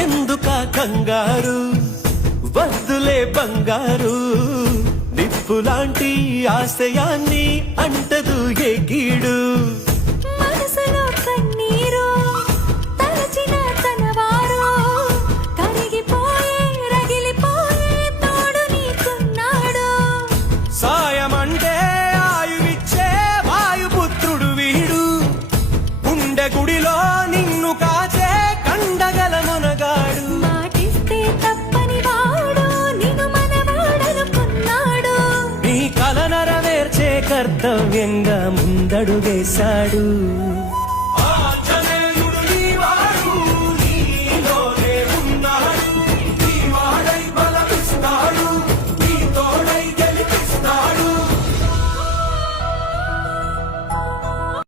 ఎందుక కంగారు వద్దులే బంగారు నిప్పులాంటి ఆశయాన్ని అంటదు ఏ కీడు మనసులో కన్నీరు తలచిన తనవారు కరిగిపోయే రగిలిపోయే తోడు నీకున్నాడు సాయమంటే ఆయువిచ్చే వాయుపుత్రుడు వీడు గుండె గుడిలో నిన్ను కాచే కండగల మునగాడు మాటిస్తే తప్పని వాడు నిన్ను మనవాడనుకున్నాడు నీ కల నెరవేర్చే కర్తవ్యంగా ముందడుగేశాడు